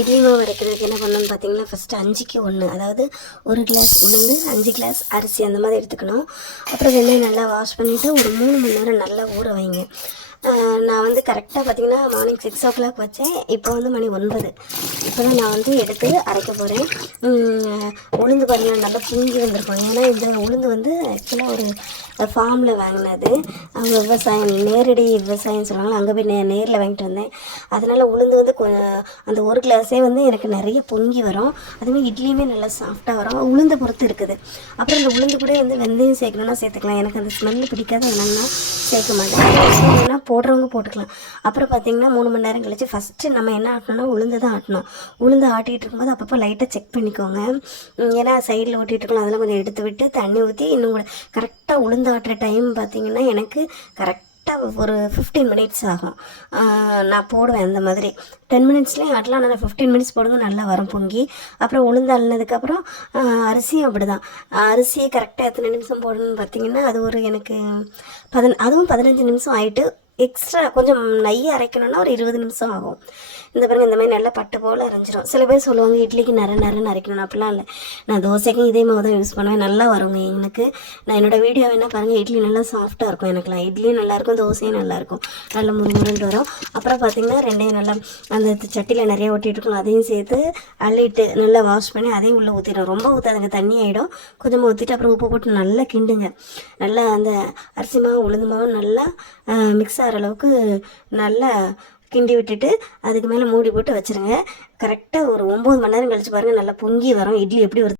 இட்லி மாவு அரைக்கிறதுக்கு என்ன பண்ணணும்னு பார்த்தீங்கன்னா, ஃபஸ்ட்டு 5க்கு 1, அதாவது 1 கிளாஸ் உளுந்து, 5 கிளாஸ் அரிசி அந்த மாதிரி எடுத்துக்கணும். அப்புறம் வெந்தயம் நல்லா வாஷ் பண்ணிவிட்டு ஒரு 3 மணி நேரம் நல்லா ஊற வைங்க. நான் வந்து கரெக்டாக பார்த்தீங்கன்னா மார்னிங் 6 o'clock வச்சேன். இப்போ வந்து மணி 9. இப்போ தான் நான் வந்து எடுத்து அரைக்க போகிறேன். உளுந்து பாருங்கள் நல்லா பொங்கி வந்திருக்கும். ஏன்னா இந்த உளுந்து வந்து ஆக்சுவலாக ஒரு ஃபார்மில் வாங்கினது. அவங்க விவசாயம், நேரடி விவசாயம் சொல்லுவாங்க, அங்கே போய் நேரில் வாங்கிட்டு வந்தேன். அதனால் உளுந்து வந்து அந்த 1 கிளாஸே வந்து எனக்கு நிறைய பொங்கி வரும். அதுமாதிரி இட்லியுமே நல்லா சாஃப்டாக வரும். உளுந்தை பொறுத்து இருக்குது. அப்புறம் இந்த உளுந்து கூட வந்து வெந்தயம் சேர்க்கணுன்னா சேர்த்துக்கலாம். எனக்கு அந்த ஸ்மெல்லு பிடிக்காது, அதனால நான் சேர்க்க மாட்டேன். போடுறவங்க போட்டுக்கலாம். அப்புறம் பார்த்திங்கன்னா 3 மணி நேரம் கழிச்சு ஃபஸ்ட்டு நம்ம என்ன ஆட்டணும்னா உளுந்து தான் ஆட்டணும். உளுந்து ஆட்டிகிட்டு இருக்கும்போது அப்பப்போ லைட்டாக செக் பண்ணிக்கோங்க. ஏன்னா சைடில் ஓட்டிகிட்டு இருக்கலாம், அதெல்லாம் கொஞ்சம் எடுத்து விட்டு தண்ணி ஊற்றி இன்னும் கூட கரெக்டாக உளுந்து ஆட்டுற டைம் பார்த்திங்கன்னா எனக்கு கரெக்டாக ஒரு 15 மினிட்ஸ் ஆகும். நான் போடுவேன் அந்த மாதிரி 10 மினிட்ஸ்லேயும் ஆட்டலாம். நல்லா 15 மினிட்ஸ் போடுங்க, நல்லா வரும் பொங்கி. அப்புறம் உளுந்து அள்ளினதுக்கப்புறம் அரிசியும் அப்படி தான். அரிசியை கரெக்டாக எத்தனை நிமிஷம் போடணும்னு பார்த்திங்கன்னா அது ஒரு எனக்கு அதுவும் 15 நிமிஷம் ஆகிட்டு. எக்ஸ்ட்ரா கொஞ்சம் நெய்யை அரைக்கணும்னா ஒரு 20 நிமிஷம் ஆகும். இந்த பாருங்க, இந்த மாதிரி நல்லா பட்டு போல் அரைஞ்சிரும். சில பேர் சொல்லுவாங்க இட்லிக்கு நறுன்னு அரைக்கணும், அப்படிலாம் இல்லை. நான் தோசைக்கும் இதே மாதிரி தான் யூஸ் பண்ணுவேன், நல்லா வருங்க எனக்கு. நான் என்னோடய வீடியோ என்ன பாருங்கள், இட்லி நல்லா சாஃப்டாக இருக்கும். எனக்குலாம் இட்லியும் நல்லாயிருக்கும், தோசையும் நல்லாயிருக்கும், நல்லா முருமுருன்ட்டு வரும். அப்புறம் பார்த்திங்கன்னா ரெண்டையும் நல்லா அந்த சட்டியில் நிறைய ஒட்டிகிட்டு இருக்கும், அதையும் சேர்த்து அள்ளிட்டு நல்லா வாஷ் பண்ணி அதையும் உள்ளே ஊற்றிடும். ரொம்ப ஊற்றாதுங்க, தண்ணி ஆகிடும். கொஞ்சமாக ஊற்றிட்டு அப்புறம் உப்பு போட்டு நல்லா கிண்டுங்க. நல்லா அந்த அரிசி மாவு உளுந்து மாவு நல்லா மிக்ஸ் ஆகிற அளவுக்கு நல்லா கிண்டி விட்டுட்டு அதுக்கு மேலே மூடி போட்டு வச்சுருங்க. கரெக்டாக ஒரு 9 மணி நேரம் கழிச்சு பாருங்கள், நல்லா பொங்கி வரும். இட்லி எப்படி வருது